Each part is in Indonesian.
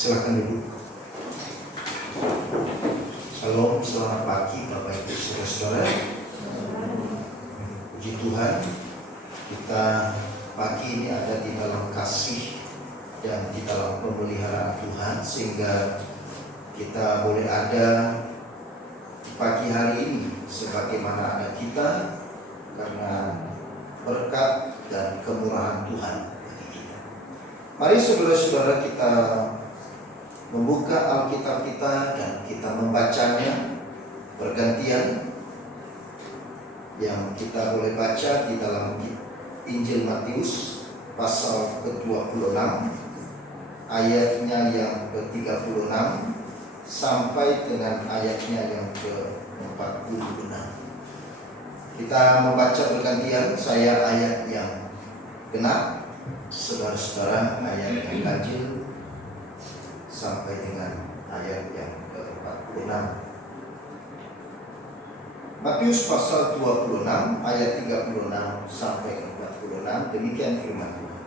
Silakan duduk. Shalom, selamat pagi Bapak Ibu Saudara-saudara. Puji Tuhan, kita pagi ini ada di dalam kasih dan di dalam pemeliharaan Tuhan, sehingga kita boleh ada pagi hari ini sebagaimana ada kita karena berkat dan kemurahan Tuhan bagi kita. Mari saudara-saudara kita membuka Alkitab kita dan kita membacanya bergantian. Yang kita boleh baca di dalam Injil Matius pasal ke-26 ayatnya yang ke-36 sampai dengan ayatnya yang ke-46. Kita membaca bergantian, saya ayat yang genap, saudara-saudara ayat yang ganjil sampai dengan ayat yang ke-46. Matius pasal 26 ayat 36 sampai 46, demikian firman Tuhan.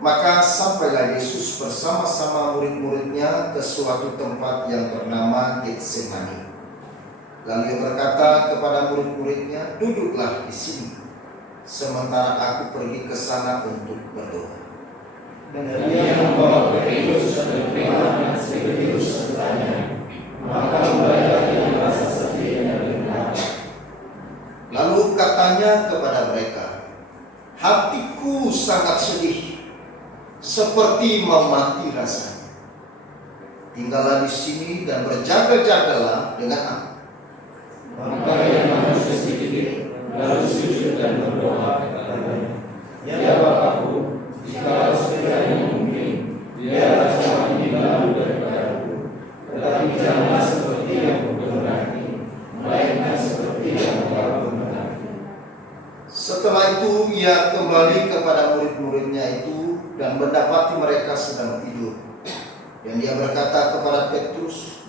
Maka sampailah Yesus bersama-sama murid-muridnya ke suatu tempat yang bernama Getsemani. Lalu ia berkata kepada murid-muridnya, "Duduklah di sini, sementara aku pergi ke sana untuk berdoa." Dan dia membawa Petrus dan Yohanes sekaligus sertanya. Maka mulailah ia merasa sedih dan gentar. Lalu katanya kepada mereka, "Hatiku sangat sedih, seperti mau mati rasanya. Tinggallah di sini dan berjaga-jagalah dengan aku." Maka ia menangis sedikit, lalu sujud dan berdoa katanya, "Ya Bapakku, jikalau sekiranya mungkin, biarlah cawan ini lalu daripadaku. Tetapi janganlah seperti yang kukehendaki, melainkan seperti yang Engkau kehendaki." Setelah itu ia kembali kepada murid-muridnya itu dan mendapati mereka sedang tidur. Dan dia berkata kepada Petrus,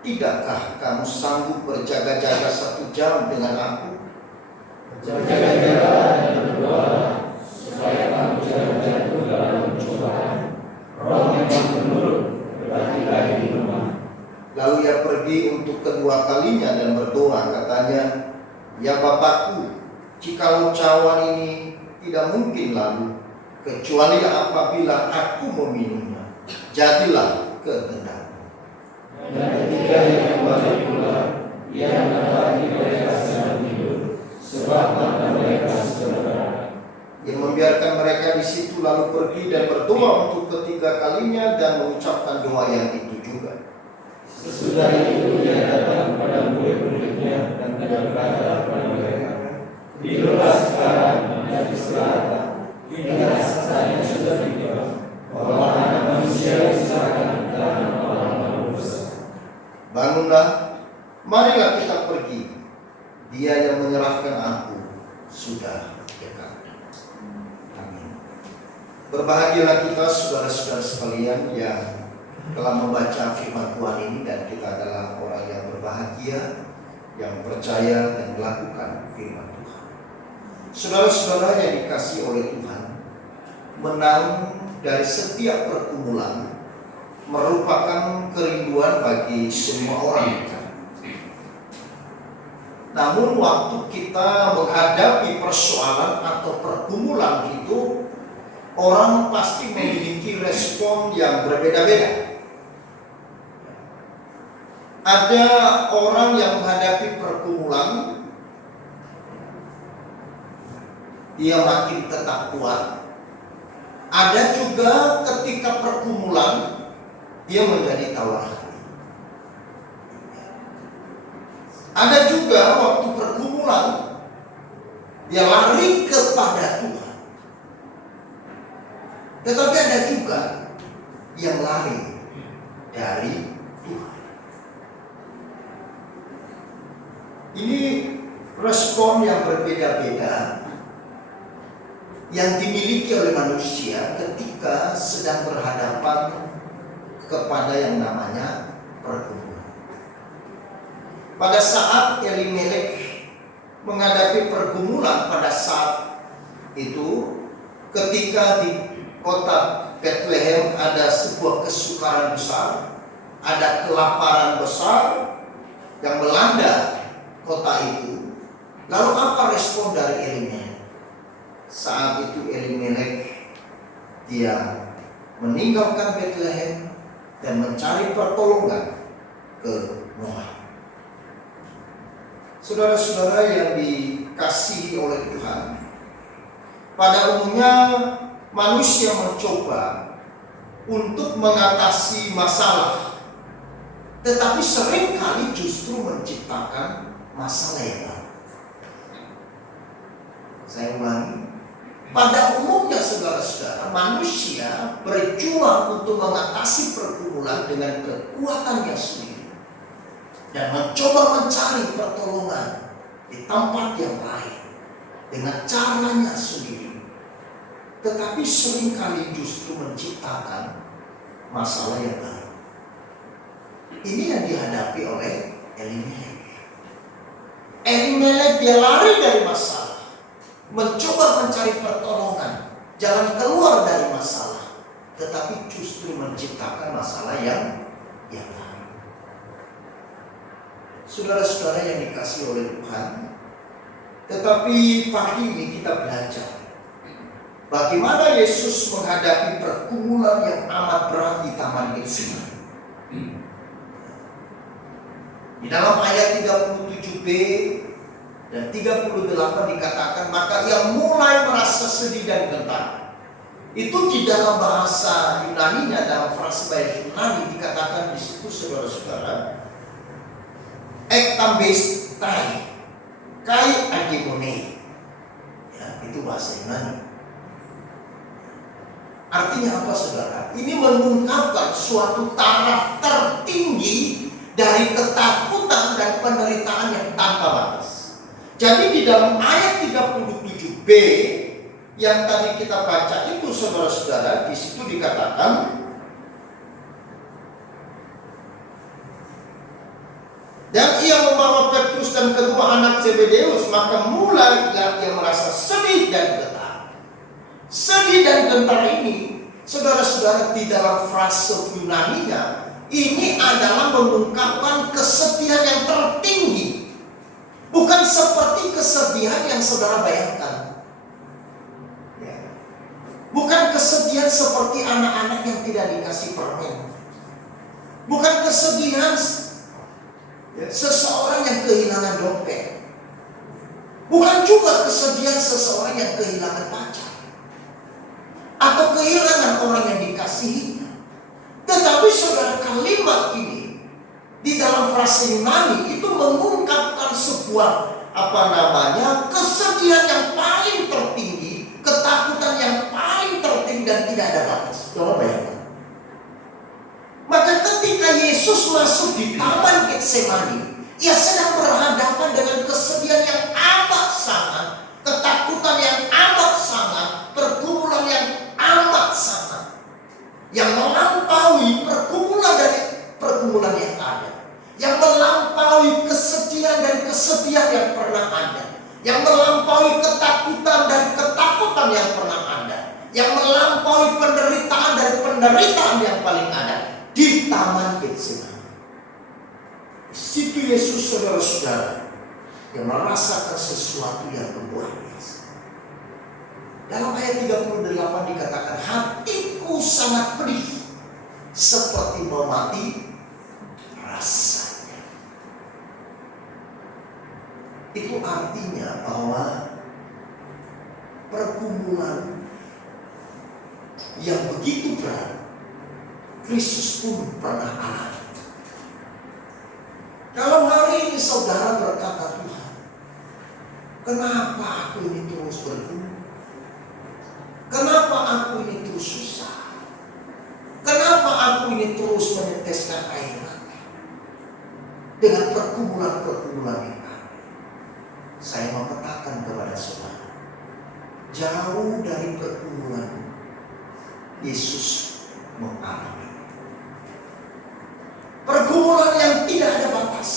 "Tidakkah kamu sanggup berjaga-jaga 1 jam dengan aku? Berjaga-jagalah dan berdoalah, supaya kamu jangan jatuh dalam pencobaan. Roh memang menurut, tetapi lagi lemah." Lalu ia pergi untuk kedua kalinya dan berdoa, katanya, "Ya Bapakku, jikalau cawan ini tidak mungkin lalu, kecuali apabila aku meminumnya, jadilah kehendakmu." Dan ketika ia kembali pulang, ia mendapati mereka sedang tidur, sebab mata mereka sudah berat. Ia membiarkan mereka di situ lalu pergi dan berdoa untuk ketiga kalinya dan mengucapkan doa yang itu juga. Sesudah itu ia datang kepada murid-muridnya dan berkata kepada mereka, "Tidurlah sekarang dan istirahatlah, hingga saatnya sudah tiba, bahwa Anak Manusia diserahkan ke tangan orang-orang berdosa. Bangunlah, marilah kita pergi. Dia yang menyerahkan aku sudah dekat." Amin. Berbahagialah kita saudara-saudara sekalian yang telah membaca firman Tuhan ini, dan kita adalah orang yang berbahagia, yang percaya dan melakukan firman Tuhan. Saudara-saudara yang dikasihi oleh Tuhan, menang dari setiap pergumulan merupakan kerinduan bagi semua orang. Namun waktu kita menghadapi persoalan atau pergumulan itu, orang pasti memiliki respon yang berbeda-beda. Ada orang yang menghadapi pergumulan, dia makin tetap kuat. Ada juga ketika pergumulan, dia menjadi tawar hati. Ada juga waktu pergumulan, dia lari kepada Tuhan. Tetapi ada juga yang lari dari Tuhan. Ini respon yang berbeda-beda yang dimiliki oleh manusia ketika sedang berhadapan kepada yang namanya pergumulan. Pada saat Elimelek menghadapi pergumulan pada saat itu, ketika di kota Bethlehem ada sebuah kesukaran besar, ada kelaparan besar yang melanda kota itu. Lalu apa respon dari Elimelek? Saat itu Elimelek dia meninggalkan Bethlehem dan mencari pertolongan ke Moab. Saudara-saudara yang dikasihi oleh Tuhan, pada umumnya manusia mencoba untuk mengatasi masalah, tetapi seringkali justru menciptakan masalah yang baru. Saya ulangi, pada umumnya saudara-saudara, manusia berjuang untuk mengatasi pergumulan dengan kekuatannya sendiri dan mencoba mencari pertolongan di tempat yang lain dengan caranya sendiri. Tetapi seringkali justru menciptakan masalah yang baru. Ini yang dihadapi oleh Elimelek. Elimelek dia lari dari masalah, mencoba mencari pertolongan, jalan keluar dari masalah, tetapi justru menciptakan masalah yang baru. Saudara-saudara yang dikasihi oleh Tuhan, tetapi pagi ini kita belajar bagaimana Yesus menghadapi pergumulan yang amat berat di Taman Getsemani. Di dalam ayat 37b dan 38 dikatakan, maka ia mulai merasa sedih dan gentar. Itu di dalam bahasa Yunaninya, dalam frase bahasa Yunani dikatakan di situ saudara-saudara, ektambes tai, kai agemone. Ya, itu bahasa Yunani. Artinya apa saudara? Ini mengungkapkan suatu taraf tertinggi dari ketakutan dan penderitaan yang tanpa batas. Jadi di dalam ayat 37b yang tadi kita baca itu saudara-saudara, di situ dikatakan, dan ia membawa Petrus dan kedua anak Zebedeus, maka mulai ia merasa sedih dan gentar. Sedih dan gentar ini, saudara-saudara, di dalam frase Yunaninya, ini adalah mengungkapkan kesedihan yang tertinggi. Bukan seperti kesedihan yang saudara bayangkan. Ya. Bukan kesedihan seperti anak-anak yang tidak dikasih permen. Bukan kesedihan seseorang yang kehilangan dompet. Bukan juga kesedihan seseorang yang kehilangan pacar atau kehilangan orang yang dikasihinya. Tetapi saudara, kalimat ini di dalam frase Yunani itu mengungkapkan sebuah kesedihan yang paling tertinggi, ketakutan yang paling tertinggi dan tidak ada batas. Coba bayangkan. Maka ketika Yesus masuk di Taman Getsemani, ia sedang berhadapan dengan kesedihan yang amat sangat, ketakutan yang amat sangat, pergumulan yang amat sangat, yang melampaui pergumulan dari pergumulan yang ada, yang melampaui kesedihan dan kesedihan yang pernah ada, yang melampaui ketakutan dan ketakutan yang pernah ada, yang melampaui penderitaan dari penderitaan yang paling ada di Taman Getsemani. Di situ Yesus, saudara-saudara, yang merasakan sesuatu yang luar biasa. Dalam ayat 38 dikatakan, hatiku sangat pedih seperti mau mati rasanya. Itu artinya bahwa pergumulan yang begitu berat Kristus pun pernah alami. Kalau hari ini saudara berkata, Tuhan, kenapa aku ini terus bergumul? Kenapa aku ini terus susah? Kenapa aku ini terus meneteskan air mata? Dengan pergumulan-pergumulan yang ada. Saya mau katakan kepada saudara, jauh dari pergumulan Yesus mengalami pergumulan yang tidak ada batas,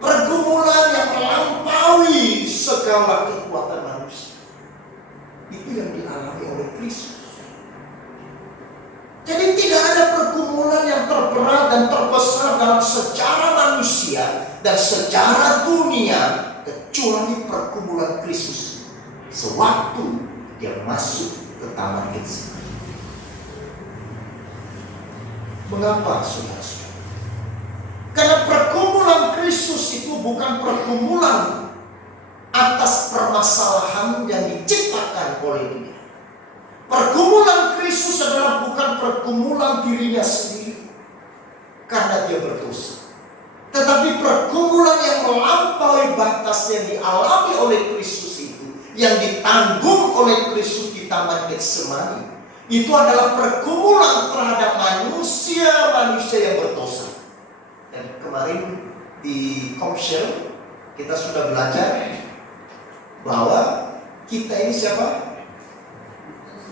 pergumulan yang melampaui segala kekuatan manusia. Itu yang dialami oleh Kristus. dan terbesar dalam sejarah manusia dan sejarah dunia kecuali pergumulan Kristus sewaktu dia masuk ke Taman Getsemani. Mengapa, saudara-saudara? Karena pergumulan Kristus itu bukan pergumulan atas permasalahan yang diciptakan oleh dunia. Pergumulan Kristus adalah bukan pergumulan dirinya sendiri karena dia berdosa, tetapi pergumulan yang melampaui batas yang dialami oleh Kristus itu, yang ditanggung oleh Kristus di Taman Getsemani, itu adalah pergumulan terhadap manusia yang berdosa. Dan kemarin di Komsel kita sudah belajar bahwa kita ini siapa?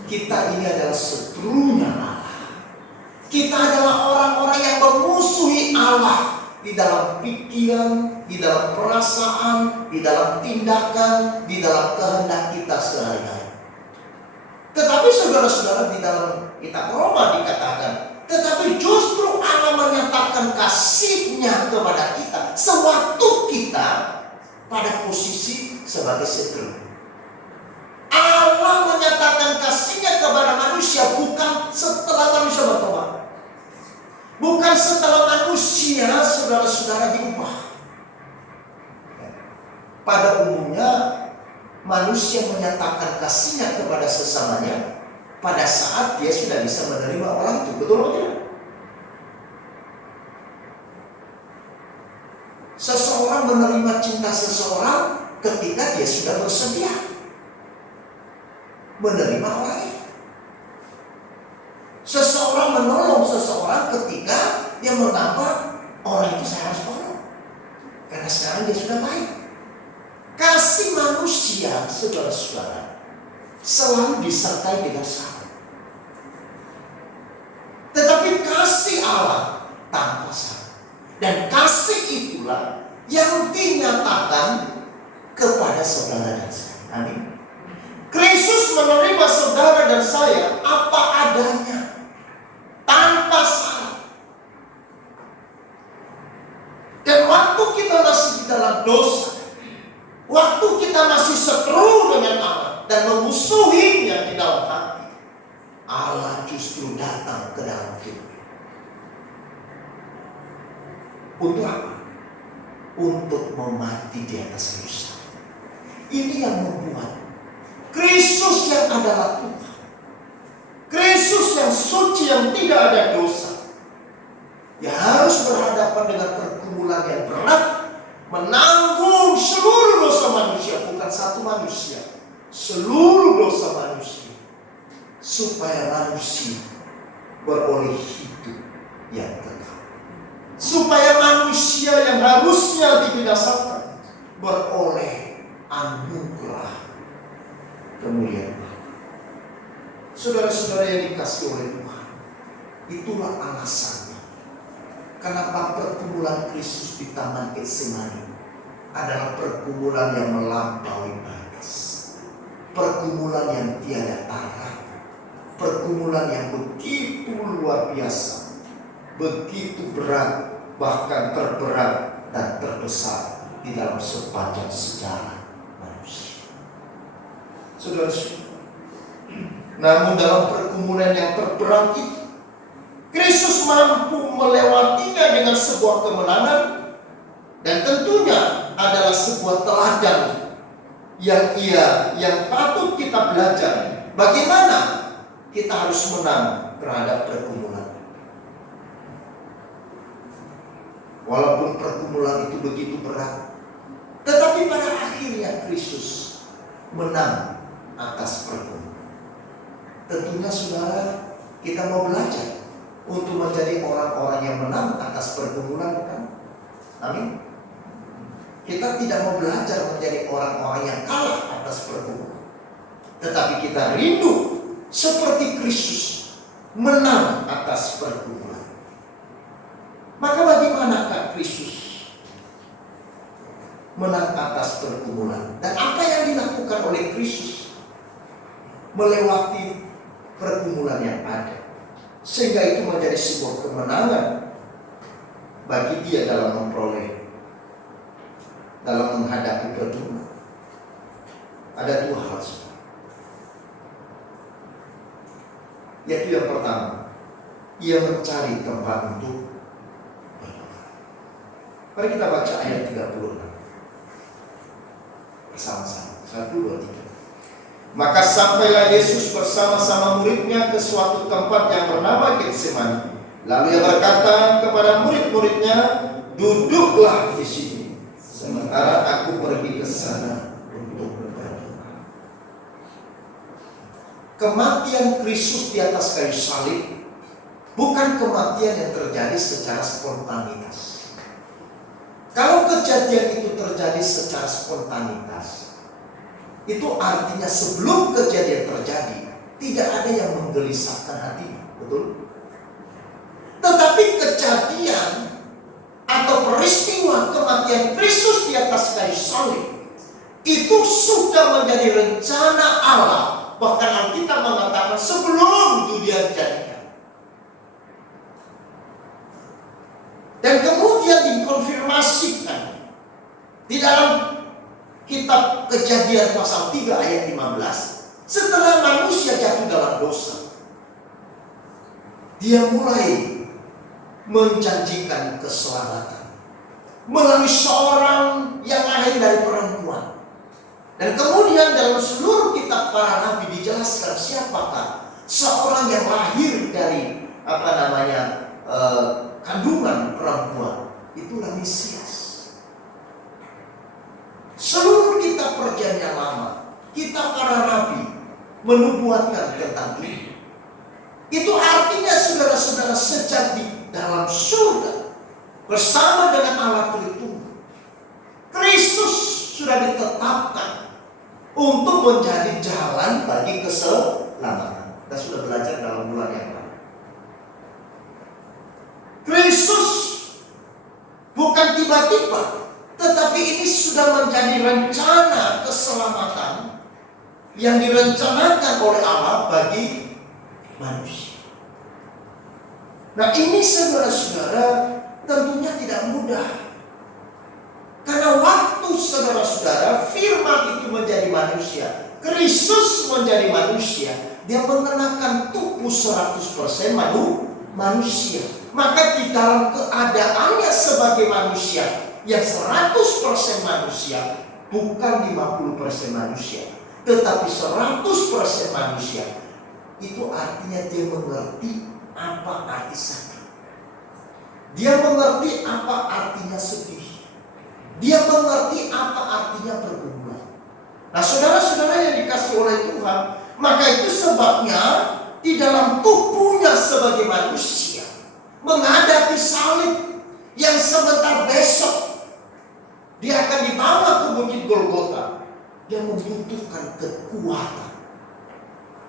Kita ini adalah seterunya Allah. Kita adalah orang-orang yang memusuhi Allah di dalam pikiran, di dalam perasaan, di dalam tindakan, di dalam kehendak kita sehari-hari. Tetapi saudara-saudara, di dalam kitab Roma dikatakan, tetapi justru Allah menyatakan kasih-Nya kepada kita sewaktu kita pada posisi sebagai seteru. Allah menyatakan kasih-Nya kepada manusia bukan setelah manusia bertobat. Bukan setelah manusia, saudara-saudara, diubah. Pada umumnya manusia menyatakan kasih-Nya kepada sesamanya pada saat dia sudah bisa menerima orang itu. Betul atau tidak? Seseorang menerima cinta seseorang ketika dia sudah bersedia menerima orang itu. Seseorang menolong seseorang ketika dia menganggap orang itu saya harus tolong karena sekarang dia sudah baik. Kasih manusia, saudara-saudara, selalu disertai dengan sabar. Tetapi kasih Allah tanpa sabar. Dan kasih itulah yang dinyatakan kepada saudara dan saya. Amin. Kristus menerima saudara dan saya apa adanya, tanpa salah. Dan waktu kita masih di dalam dosa, waktu kita masih seteru dengan Allah dan memusuhinya di dalam hati, Allah justru datang ke dalam hidup. Untuk apa? Untuk memati di atas kayu salib. Ini yang membuat Kristus yang adalah Tuhan, Kristus yang suci, yang tidak ada dosa, yang harus berhadapan dengan pergumulan yang berat, menanggung seluruh dosa manusia, bukan satu manusia, seluruh dosa manusia, supaya manusia beroleh hidup yang kekal, supaya manusia yang harusnya dibinasakan beroleh anugerah kemuliaan. Saudara-saudara yang dikasihi oleh Tuhan, itulah alasannya kenapa pergumulan Kristus di Taman Getsemani adalah pergumulan yang melampaui batas, pergumulan yang tiada tara, pergumulan yang begitu luar biasa, begitu berat, bahkan terberat dan terbesar di dalam sepanjang sejarah manusia. Saudara-saudara, namun dalam pergumulan yang terberat itu, Kristus mampu melewatinya dengan sebuah kemenangan, dan tentunya adalah sebuah teladan yang patut kita belajar. Bagaimana kita harus menang terhadap pergumulan. Walaupun pergumulan itu begitu berat, tetapi pada akhirnya Kristus menang atas pergumulan. Tentunya saudara, kita mau belajar untuk menjadi orang-orang yang menang atas pergumulan, bukan? Amin. Kita tidak mau belajar menjadi orang-orang yang kalah atas pergumulan, tetapi kita rindu seperti Kristus menang atas pergumulan. Maka bagaimanakah Kristus menang atas pergumulan? Dan apa yang dilakukan oleh Kristus melewati pergumulan yang ada, sehingga itu menjadi sebuah kemenangan bagi dia dalam menghadapi perjuangan. Ada dua hal, yaitu yang pertama, ia mencari tempat untuk berdoa. Mari kita baca ayat 36 bersama-sama. 1, 2, 3. Maka sampailah Yesus bersama-sama muridnya ke suatu tempat yang bernama Getsemani. Lalu ia berkata kepada murid-muridnya, duduklah di sini, sementara aku pergi ke sana untuk berdoa. Kematian Kristus di atas kayu salib bukan kematian yang terjadi secara spontanitas. Kalau kejadian itu terjadi secara spontanitas, itu artinya sebelum kejadian terjadi tidak ada yang menggelisahkan hatinya, betul? Tetapi kejadian atau peristiwa kematian Kristus di atas kayu salib itu sudah menjadi rencana Allah. Bahkan Alkitab mengatakan sebelum dunia dijadikan. Dan kemudian dikonfirmasikan di dalam kitab Kejadian pasal 3 ayat 15. Setelah manusia jatuh dalam dosa, dia mulai menjanjikan keselamatan melalui seorang yang lahir dari perempuan. Dan kemudian dalam seluruh kitab para nabi dijelaskan siapakah seorang yang lahir dari kandungan perempuan. Itulah Mesias. Seluruh kitab Perjanjian Lama, kitab para nabi menubuatkan tentang ini. Itu artinya saudara-saudara, sejak di dalam surga bersama dengan Allah Tritunggal, Kristus sudah ditetapkan untuk menjadi jalan bagi keselamatan. Kita sudah belajar dalam bulan yang lalu. Kristus bukan tiba-tiba, tetapi ini sudah menjadi rencana keselamatan yang direncanakan oleh Allah bagi manusia. Nah, ini saudara-saudara tentunya tidak mudah. Karena waktu saudara-saudara firman itu menjadi manusia, Kristus menjadi manusia, dia mengenakan tubuh 100% manusia. Maka di dalam keadaannya sebagai manusia yang 100% manusia, bukan 50% manusia, tetapi 100% manusia. Itu artinya dia mengerti apa arti sakit. Dia mengerti apa artinya sedih. Dia mengerti apa artinya bergumul. Nah, saudara-saudara yang dikasih oleh Tuhan, maka itu sebabnya di dalam tubuhnya sebagai manusia menghadapi salib yang sebentar besok dia akan dibawa ke Bukit Golgota. Dia membutuhkan kekuatan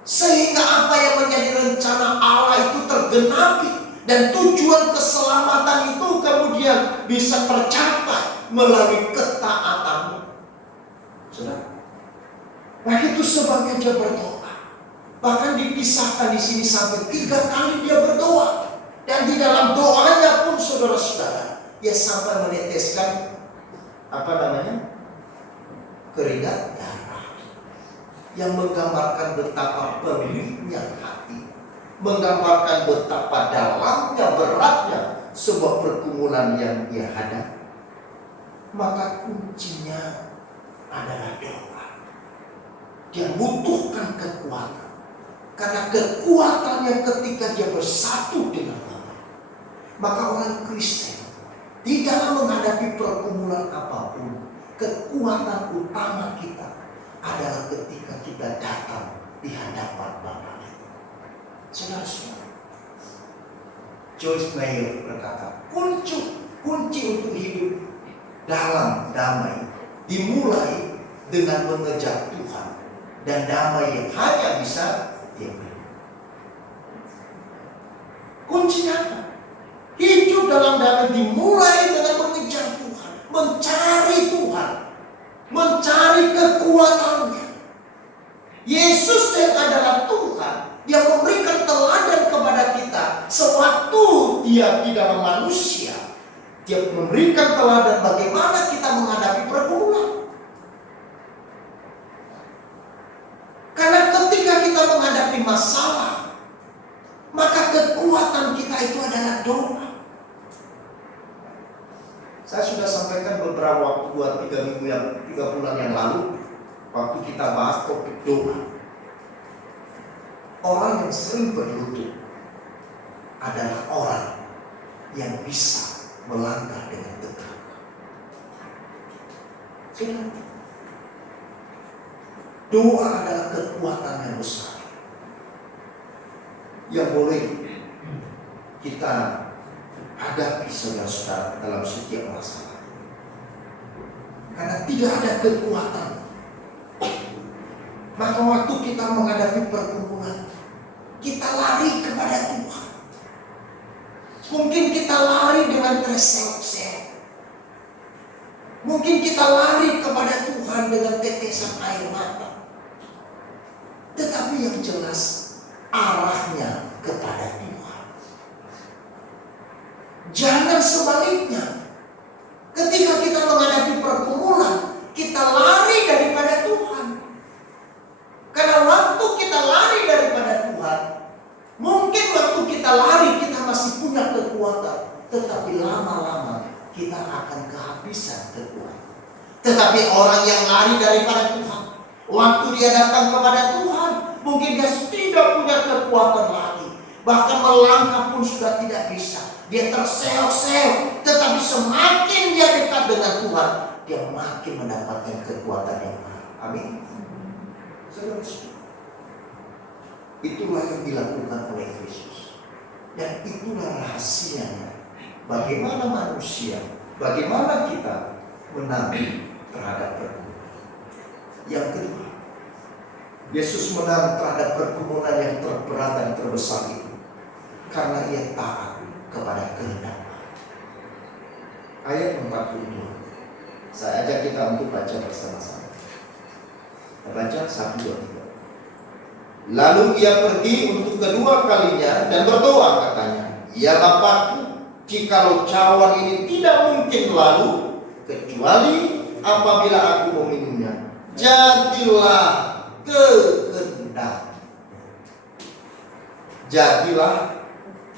sehingga apa yang menjadi rencana Allah itu tergenapi dan tujuan keselamatan itu kemudian bisa tercapai melalui ketaatanmu. Saudara, nah itu sebabnya dia berdoa. Bahkan dipisahkan di sini sampai 3 kali dia berdoa. Dan di dalam doanya pun saudara-saudara, dia sampai meneteskan keringat darah yang menggambarkan betapa perihnya hati, menggambarkan betapa dalamnya, beratnya sebuah pergumulan yang dia hadapi. Maka kuncinya adalah doa. Dia butuhkan kekuatan, karena kekuatannya ketika dia bersatu dengan Allah. Maka orang Kristen di dalam menghadapi pergumulan apapun, kekuatan utama kita adalah ketika kita datang di hadapan Bapa kita. Saudara-saudara, Joyce Meyer berkata, kunci untuk hidup dalam damai dimulai dengan mengejar Tuhan, dan damai yang hanya bisa Dia beri. Kuncinya apa? Hidup dalam damai dimulai dengan mengejar Tuhan, mencari Tuhan, mencari kekuatannya. Yesus yang adalah Tuhan, Dia memberikan teladan kepada kita sewaktu Dia di dalam manusia. Dia memberikan teladan bagaimana kita menghadapi pergumulan. Karena ketika kita menghadapi masalah, maka kekuatan kita itu adalah doa. Saya sudah sampaikan beberapa waktu, 3 bulan yang lalu, waktu kita bahas topik doa. Orang yang sering berlutut adalah orang yang bisa melangkah dengan tegak. Doa adalah kekuatan yang besar yang boleh kita hadapi saudara-saudara dalam setiap masalah. Karena tidak ada kekuatan, maka waktu kita menghadapi pergumulan, kita lari kepada Tuhan. Mungkin kita lari dengan terseok-seok. Mungkin kita lari kepada Tuhan dengan tetesan air mata. Tetapi yang jelas arahnya kepada Tuhan. Jangan sebaliknya. Ketika kita menghadapi pergumulan, kita lari daripada Tuhan. Karena waktu kita lari daripada Tuhan, mungkin waktu kita lari kita masih punya kekuatan, tetapi lama-lama kita akan kehabisan kekuatan. Tetapi orang yang lari daripada Tuhan, waktu dia datang kepada Tuhan, mungkin dia tidak punya kekuatan lagi. Bahkan melangkah pun sudah tidak bisa. Dia terseok-seok, tetapi semakin dia dekat dengan Tuhan, dia makin mendapatkan kekuatan yang baru. Amin. Itulah yang dilakukan oleh Yesus. Dan itulah rahasianya. Bagaimana manusia, bagaimana kita menang terhadap pergumulan. Yang kedua, Yesus menang terhadap pergumulan yang terberat dan terbesar itu karena ia taat kepada kehendak. Ayat 42. Saya ajak kita untuk baca bersama-sama. Kita baca 1, 2, 3. Lalu ia pergi untuk kedua kalinya dan berdoa, katanya, "Ya Bapakku, jikalau cawan ini tidak mungkin lalu, kecuali apabila aku meminumnya, jadilah kehendak." Jadilah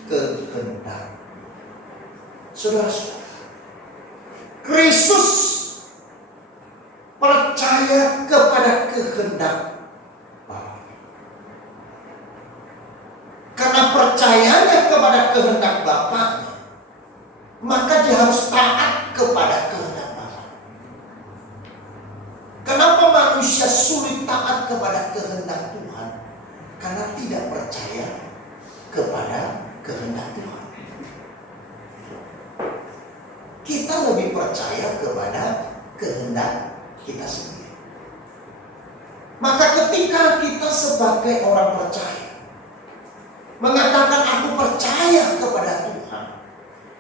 kehendak. Saudara-saudara, Kristus percaya kepada kehendak Bapa. Karena percayanya kepada kehendak Bapaknya, maka dia harus taat kepada kehendak Bapa. Kenapa manusia sulit taat kepada kehendak Tuhan? Karena tidak percaya kepada kehendak Tuhan. Kita lebih percaya kepada kehendak kita sendiri. Maka ketika kita sebagai orang percaya mengatakan aku percaya kepada Tuhan,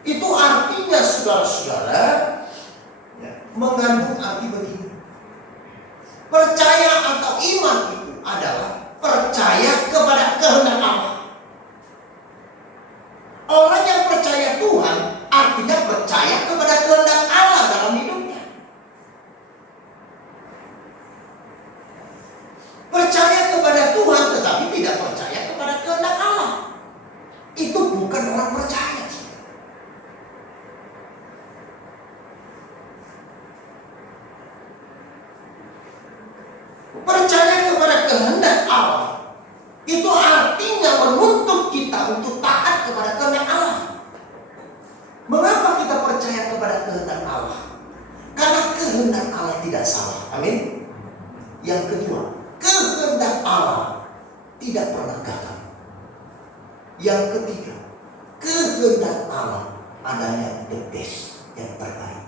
itu artinya saudara-saudara mengandung arti begini. Percaya atau iman itu adalah percaya kepada kehendak Allah. Orang yang percaya Tuhan artinya percaya kepada kehendak Allah dalam hidupnya. Percaya kepada Tuhan tetapi tidak percaya kepada kehendak Allah, itu bukan orang percaya. Percaya kepada kehendak Allah itu artinya menuntut kita untuk taat kepada kehendak Allah. Mengapa kita percaya kepada kehendak Allah? Karena kehendak Allah tidak salah. Amin. Yang kedua, kehendak Allah tidak pernah gagal. Yang ketiga, kehendak Allah adalah yang the best, yang terbaik.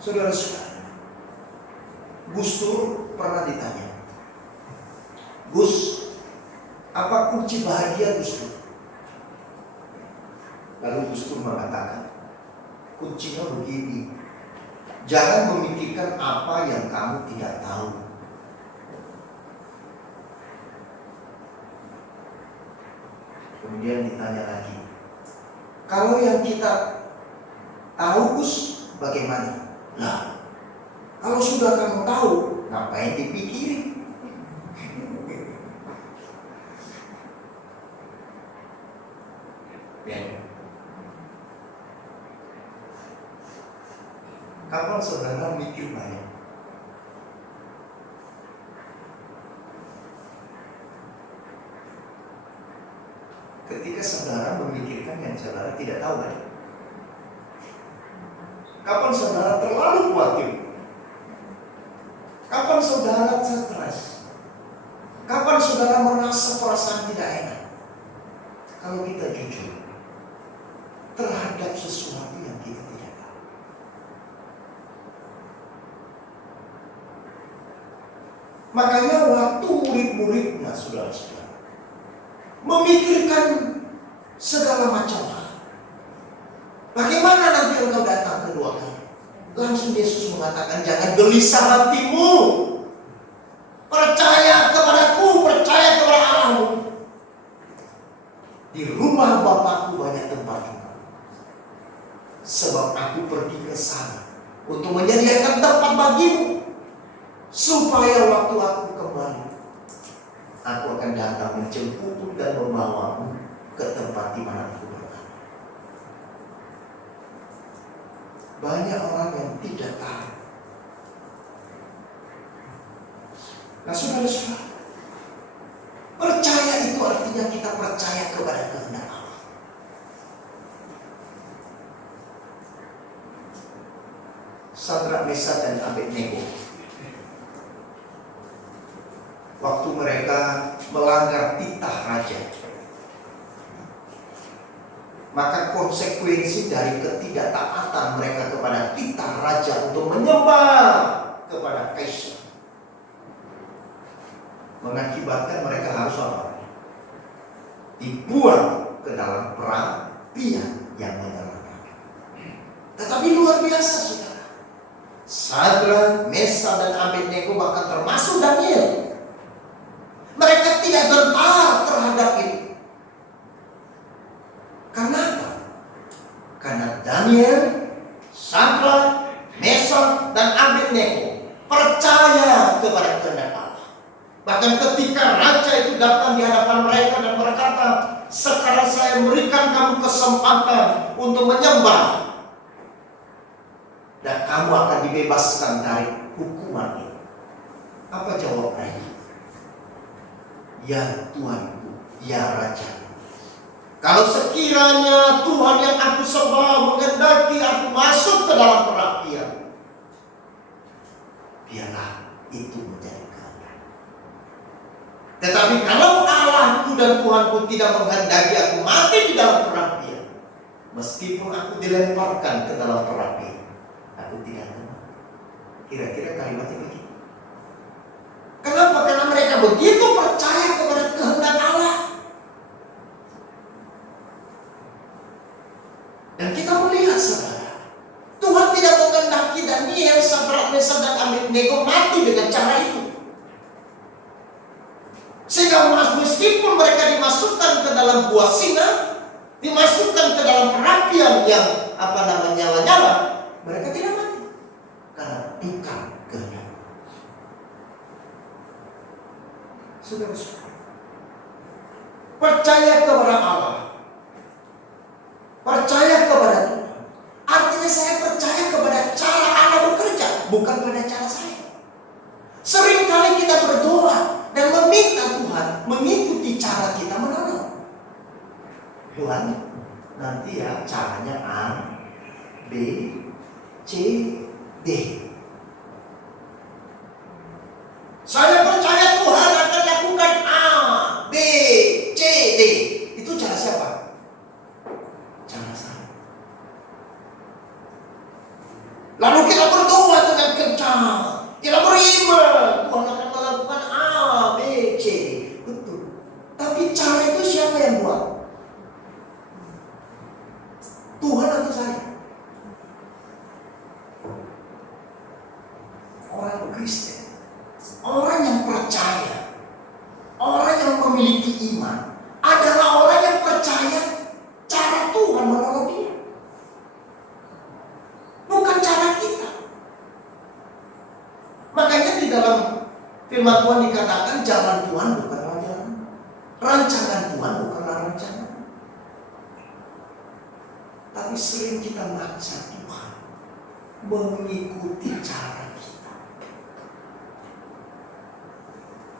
Saudara-saudara, Gus Dur pernah ditanya, "Gus, apa kunci bahagia Gus Dur?" Lalu Gus Dur mengatakan, kuncinya begini, jangan memikirkan apa yang kamu tidak tahu. Kemudian ditanya lagi, kalau yang kita tahu Gus, bagaimana? Lah, kalau sudah kamu tahu, ngapain dipikirin? Ya. Kapan saudara mikir banyak? Ketika saudara memikirkan yang saudara tidak tahu kan? Kapan saudara terlalu khawatir? Kapan saudara stres? Kapan saudara merasa perasaan tidak enak? Kalau kita jujur terhadap sesuatu yang kita tidak tahu. Makanya waktu murid-muridnya, saudara-saudara, memikirkan segala macam hal. Bagaimana nanti engkau datang kedua kali? Langsung Yesus mengatakan, jangan gelisah hatimu. Percaya kepadaku, percaya kepada Allahmu. Di rumah Bapakku banyak tempat tinggal. Sebab aku pergi ke sana untuk menyediakan tempat bagimu. Supaya waktu aku kembali, aku akan datang menjemputmu dan membawamu ke tempat di mana aku berada. Banyak orang yang tidak tahu. Nah, saudara-saudara, percaya itu artinya kita percaya kepada kehendak Allah. Sadrak, Mesak, dan Abednego, waktu mereka melanggar titah raja, maka konsekuensi dari ketidaktaatan mereka kepada titah raja untuk menyembah kepada kaisar mengakibatkan mereka harus apa? Dibuang ke dalam perapian yang menyala-nyala. Tetapi luar biasa, saudara. Sadrak, Mesak, dan Abednego, bahkan termasuk Daniel, mereka tidak gentar terhadap itu. Karena apa? Karena Daniel, Sadrak, Mesak, dan Abednego percaya kepada kehendak Allah. Bahkan ketika raja itu datang di hadapan mereka dan berkata, sekarang saya memberikan kamu kesempatan untuk menyembah, dan kamu akan dibebaskan dari hukuman ini. Apa jawab mereka? Ya Tuanku, ya Raja. Kalau sekiranya Tuhan yang aku sembah menghendaki aku masuk ke dalam perapian, biarlah itu menjadi kehendak. Tetapi kalau Allahku dan Tuhanku tidak menghendaki aku mati di dalam perapian, meskipun aku dilemparkan ke dalam perapian, aku tidak akan mati. Kira-kira kalimatnya begitu. Kenapa? Karena mereka begitu percaya kepada kehendak Allah. Dan kita melihat, saudara, Tuhan tidak menghendaki Daniel, Sadrak, Mesak, dan Abednego mati dengan cara itu. Sehingga meskipun mereka dimasukkan ke dalam gua singa, dimasukkan ke dalam perapian yang nyala-nyala, mereka tidak mati. Karena bukan kehendak. Saudara-saudara, percaya kepada Allah, percaya kepada Tuhan, artinya saya percaya kepada cara Allah bekerja, bukan pada cara saya. Seringkali kita berdoa dan meminta Tuhan mengikuti cara kita menolong. Tuhan, nanti ya caranya A, B, C, D. Saya percaya Tuhan akan lakukan A, B, C, D. Itu cara siapa? Cara saya. Lalu kita berdoa dengan kencang, kita beriman Tuhan akan melakukan A, B, C, D. Betul. Tapi cara itu siapa yang buat? Tuhan atau saya? mengatakan jalan Tuhan bukanlah jalan, rancangan Tuhan bukanlah rancangan. Tapi sering kita maksa Tuhan mengikuti cara kita.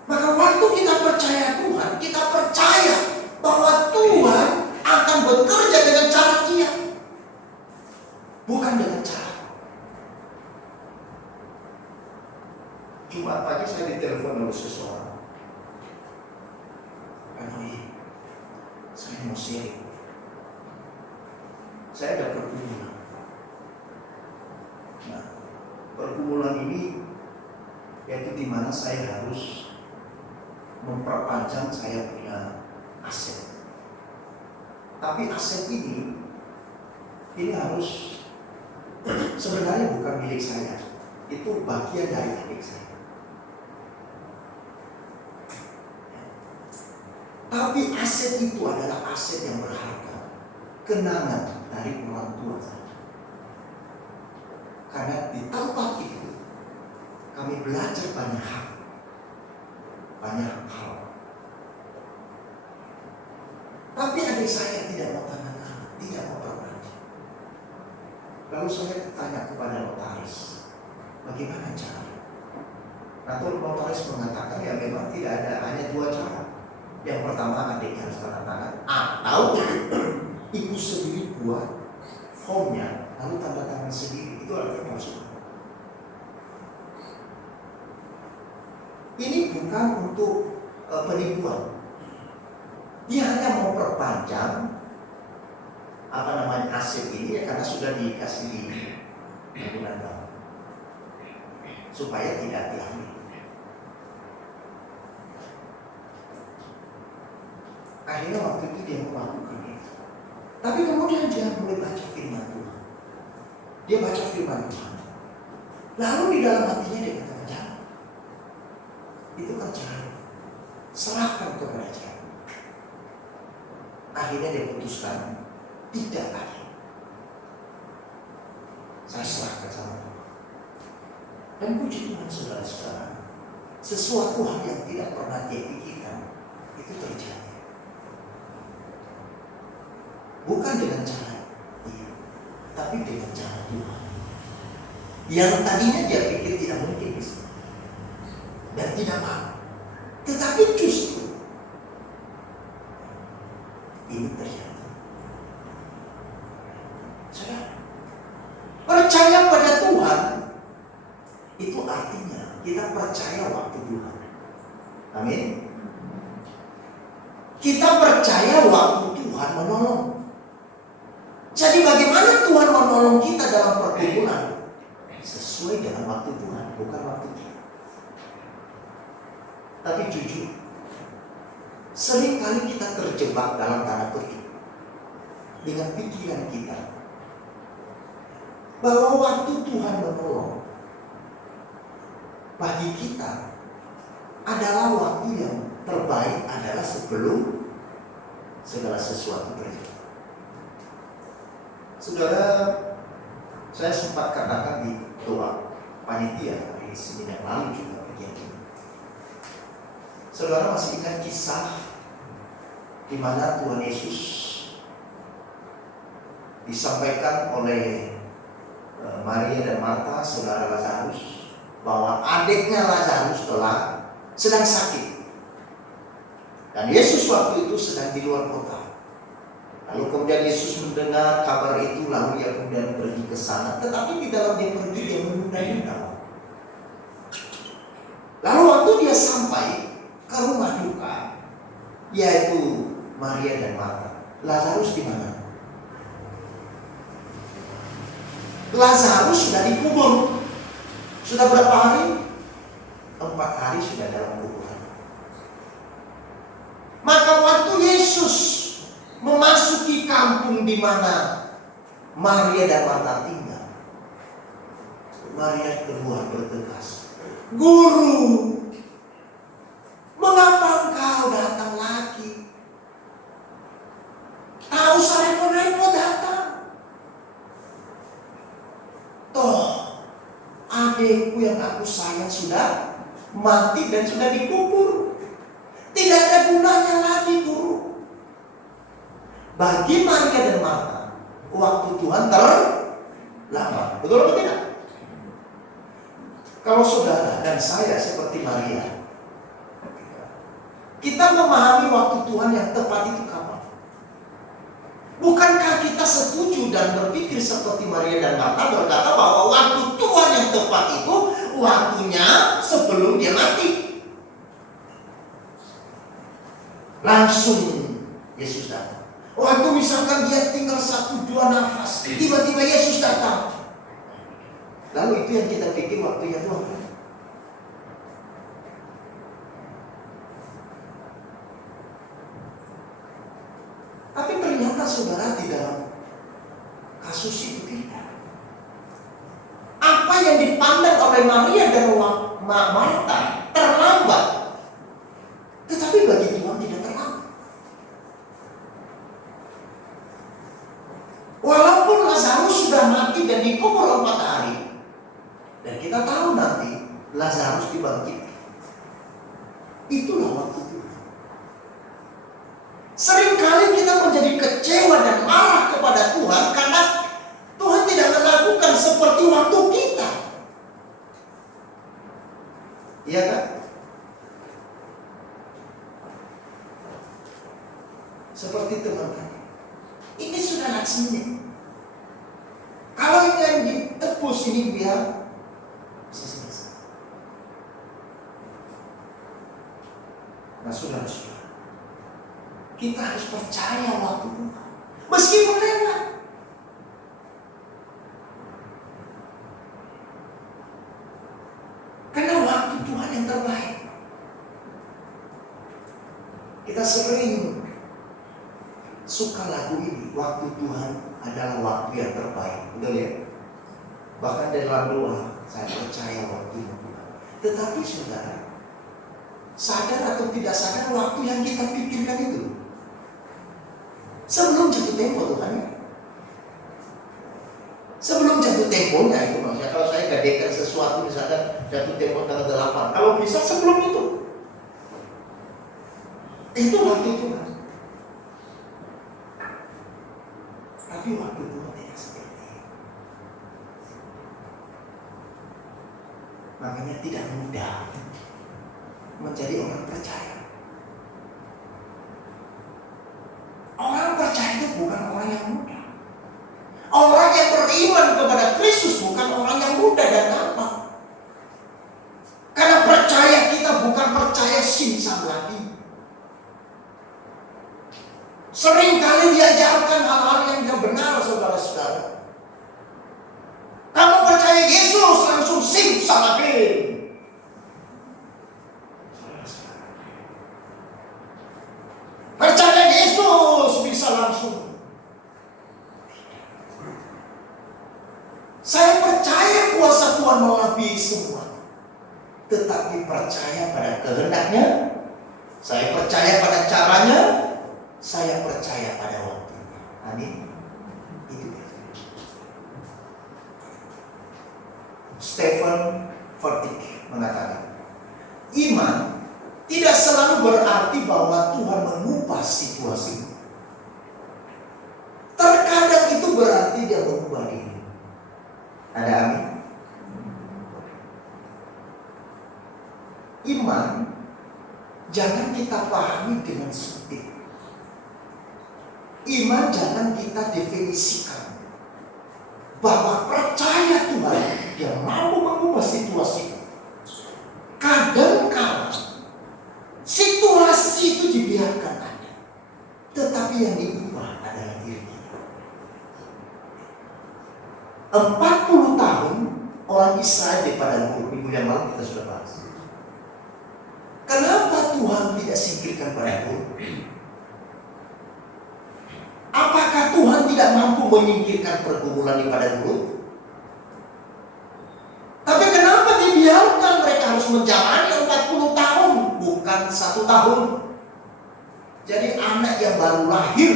Maka waktu kita percaya Tuhan, kita percaya bahwa Tuhan akan bekerja dengan cara Dia, bukan dengan cara. Jumat pagi saya ditelepon oleh seseorang. Saya mau sharing. Saya ada pergumulan. Nah, pergumulan ini yaitu di mana saya harus memperpanjang saya punya aset. Tapi aset ini harus sebenarnya bukan milik saya. Itu bagian dari milik saya. Tapi aset itu adalah aset yang berharga, kenangan dari orang tua saya. Karena di tempat itu kami belajar banyak hal. Tapi adik saya tidak mau tanda tangan, tidak mau perpanjang. Lalu saya tanya kepada notaris, bagaimana caranya? Atau notaris mengatakan ya memang tidak ada, hanya dua cara. Yang pertama adiknya harus tanda tangan, atau ibu sendiri buat formnya lalu tanda tangan sendiri. Itu artinya palsu. Ini bukan untuk penipuan. Dia hanya mau perpanjang aset ini ya karena sudah dikasih di bangunan bank supaya tidak diambil. Akhirnya waktu itu dia melakukan itu. Tapi kemudian dia mulai baca firman Tuhan. Dia baca firman Tuhan. Lalu di dalam hatinya dia katakan, jangan. Itu kan cara. Serahkan kepada cara. Akhirnya dia putuskan tidak lagi. Saya serahkan sama Tuhan. Dan puji Tuhan saudara-saudara, sesuatu hal yang tidak pernah dia pikirkan itu terjadi. Bukan dengan cara dia, tapi dengan cara Tuhan. Yang tadinya dia pikir tidak mungkin bisa dan tidak mau, tetapi justru ini terjadi. Saudara, percaya pada Tuhan itu artinya kita percaya waktu Tuhan. Amin. Kita percaya waktu Tuhan menolong. Jadi bagaimana Tuhan menolong kita dalam pergumulan? Sesuai dengan waktu Tuhan, bukan waktu kita. Tapi jujur, seringkali kita terjebak dalam tanda kutip dengan pikiran kita bahwa waktu Tuhan menolong bagi kita adalah waktu yang terbaik adalah sebelum segala sesuatu terjadi. Saudara, saya sempat katakan di doa panitia di Senin yang lalu juga bagian ini. Saudara masih ingat kisah di mana Tuhan Yesus disampaikan oleh Maria dan Marta, saudara Lazarus, bahwa adiknya Lazarus sedang sakit. Dan Yesus waktu itu sedang di luar kota. Lalu kemudian Yesus mendengar kabar itu, lalu dia kemudian pergi ke sana. Tetapi di dalam dia pergi, dia menunda-nunda. Lalu waktu dia sampai ke rumah duka, yaitu Maria dan Marta, Lazarus di mana? Lazarus sudah dikubur. Sudah berapa hari? 4 hari sudah dalam kuburan. Maka waktu Yesus memasuki kampung di mana Maria dan Marta tinggal, Maria keluar bergegas, "Guru, mengapa engkau datang lagi? Tak usah repot-repot datang. Toh adikku yang aku sayang sudah mati dan sudah dikubur. Tidak ada gunanya lagi, Guru. Bagi Maria dan Marta, waktu Tuhan terlambat. Betul atau tidak? Kalau saudara dan saya seperti Maria, kita memahami waktu Tuhan yang tepat itu kapan? Bukankah kita setuju dan berpikir seperti Maria dan Marta berkata bahwa waktu Tuhan yang tepat itu waktunya sebelum dia mati? Langsung Yesus datang. Waktu misalkan dia tinggal 1-2 nafas, tiba-tiba Yesus datang. Lalu itu yang kita pikir waktunya Tuhan. Tapi ternyata saudara di dalam kasus itu tidak. Apa yang dipandang oleh Maria dan Marta terlambat, tetapi bagi Tuhan tidak terlambat. Walaupun Lazarus sudah mati dan dikubur 4 hari, dan kita tahu nanti Lazarus dibangkitkan, itulah waktu Tuhan. Seringkali kita menjadi kecewa dan marah kepada Tuhan karena Tuhan tidak melakukan seperti waktu kita. Iya kan? Seperti teman-teman. Ini sudah laksminya. Kalau ini yang ditebus ini biar bisa selesai. Nah saudara-saudara, kita harus percaya waktu Tuhan meskipun lewat. Karena waktu Tuhan yang terbaik. Kita sering suka lagu ini, waktu Tuhan adalah waktu yang terbaik. Betul ya? Bahkan dalam doa, saya percaya waktu Tuhan. Tetapi saudara, sadar atau tidak sadar waktu yang kita pikirkan itu sebelum jatuh tempo Tuhan ya. Sebelum jatuh temponya itu maksudnya, kalau saya gadekan sesuatu misalkan jatuh tempo tanggal 8, kalau bisa sebelum itu waktu Tuhan. Tapi waktu Tuhan tidak seperti itu. Makanya tidak mudah menjadi orang percaya. Orang percaya itu bukan orang yang mudah. Orang yang beriman kepada Kristus bukan orang yang mudah dan gampang. Karena percaya kita bukan percaya simsam lagi. Seringkali diajarkan hal-hal yang tidak benar, saudara-saudara. Kamu percaya Yesus langsung simsalabim. Percaya Yesus bisa langsung. Saya percaya kuasa Tuhan melampaui semua. Tetapi percaya pada kehendaknya. Saya percaya pada caranya. Saya percaya pada waktunya. Amin. Itu dia. Stephen Furtick mengatakan, iman tidak selalu berarti bahwa Tuhan mengubah situasi. Terkadang itu berarti dia mengubah diri. Ada amin? Iman jangan kita pahami dengan sempit. Iman jangan kita definisikan bahwa percaya Tuhan yang mampu mengubah situasi. Kadang-kadang situasi itu dibiarkan ada, tetapi yang diubah adalah diri kita. 40 tahun orang Israel di padang gurun, minggu yang lalu kita sudah bahas. Kenapa Tuhan tidak singkirkan padang gurun? Apakah Tuhan tidak mampu menyingkirkan pergumulan di padang gurun? Tapi kenapa dibiarkan mereka harus menjalani 40 tahun, bukan 1 tahun? Jadi anak yang baru lahir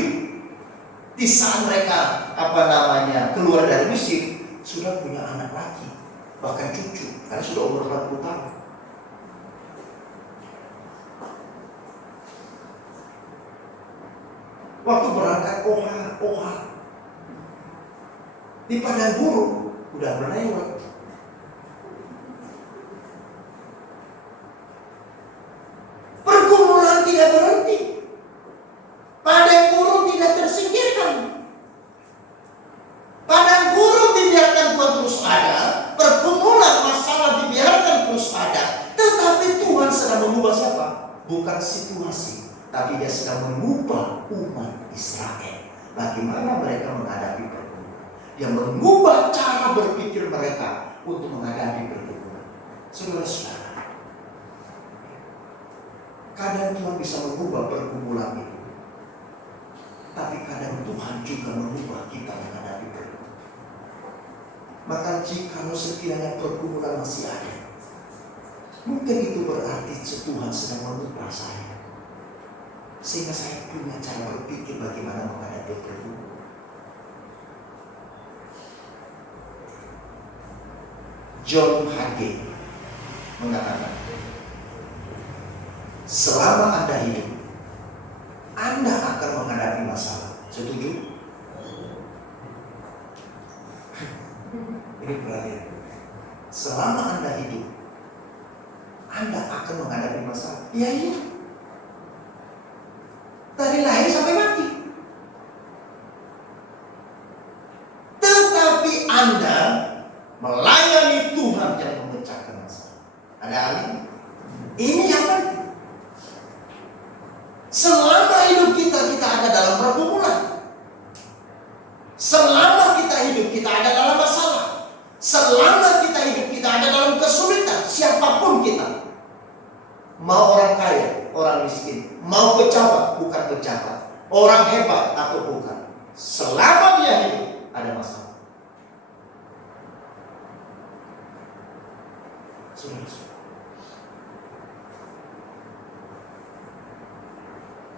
di saat mereka keluar dari Mesir sudah punya anak lagi, bahkan cucu, karena sudah umur 40 tahun. Waktu berangkat oha. Di padang gurun udah melewat. Pergumulan tidak berhenti. Padang gurun tidak tersingkirkan. Padang gurun dibiarkan Tuhan terus ada. Pergumulan masalah dibiarkan terus ada. Tetapi Tuhan sedang mengubah siapa? Bukan situasi, tapi Dia sedang mengubah umat Israel. Bagaimana mereka menghadapi pergumulan. Dia mengubah cara berpikir mereka untuk menghadapi pergumulan. Saudara-saudara, kadang Tuhan bisa mengubah pergumulan itu, tapi kadang Tuhan juga mengubah kita menghadapi pergumulan. Maka jika sekiranya pergumulan masih ada, mungkin itu berarti Tuhan sedang mengubah saya, sehingga saya punya cara berpikir bagaimana menghadapi pergumulan. John Hagee mengatakan, selama Anda hidup, Anda akan menghadapi masalah. Setuju? Ini perhatian. Selama Anda hidup, Anda akan menghadapi masalah. Iya. Dari lahir sampai mati. Tetapi Anda melayani Tuhan yang memecahkan masalah. Ada amin? Ini yang penting. Selama hidup kita ada dalam pergumulan. Selama kita hidup kita ada dalam masalah. Selama kita hidup kita ada dalam kesulitan. Siapapun kita, mau orang kaya, orang miskin, mau pejabat, bukan pejabat, orang hebat atau bukan, selama dia hidup ada masalah.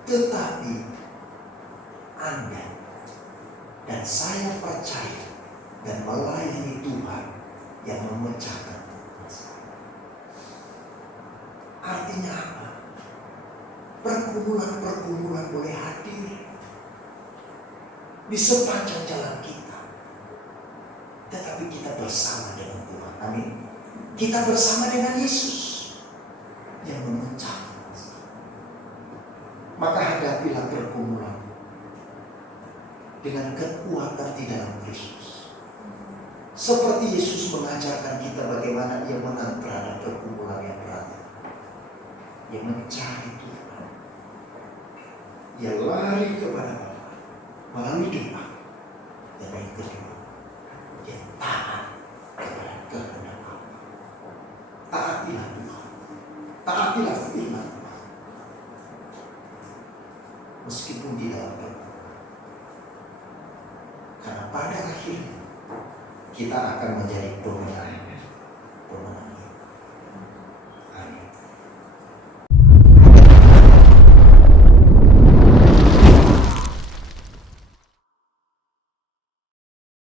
Tetapi Anda dan saya percaya dan melayani Tuhan yang memecahkan masalah. Artinya apa? Pergumulan-pergumulan boleh hadir di sepanjang jalan kita, tetapi kita bersama dengan Tuhan. Amin. Kita bersama dengan Yesus yang memecahkan masalah. Maka hadapilah pergumulan dengan kekuatan di dalam Kristus. Seperti Yesus mengajarkan kita bagaimana Ia menang terhadap pergumulan yang berat. Ia mencari Tuhan. Ia lari kepada Bapa melalui doa. Dan yang kedua, Ia taat kepada kehendak Allah. Taatilah Tuhan. Taatilah firman Tuhan. Meskipun di dalam pergumulan. Karena pada akhirnya kita akan menjadi pemenang.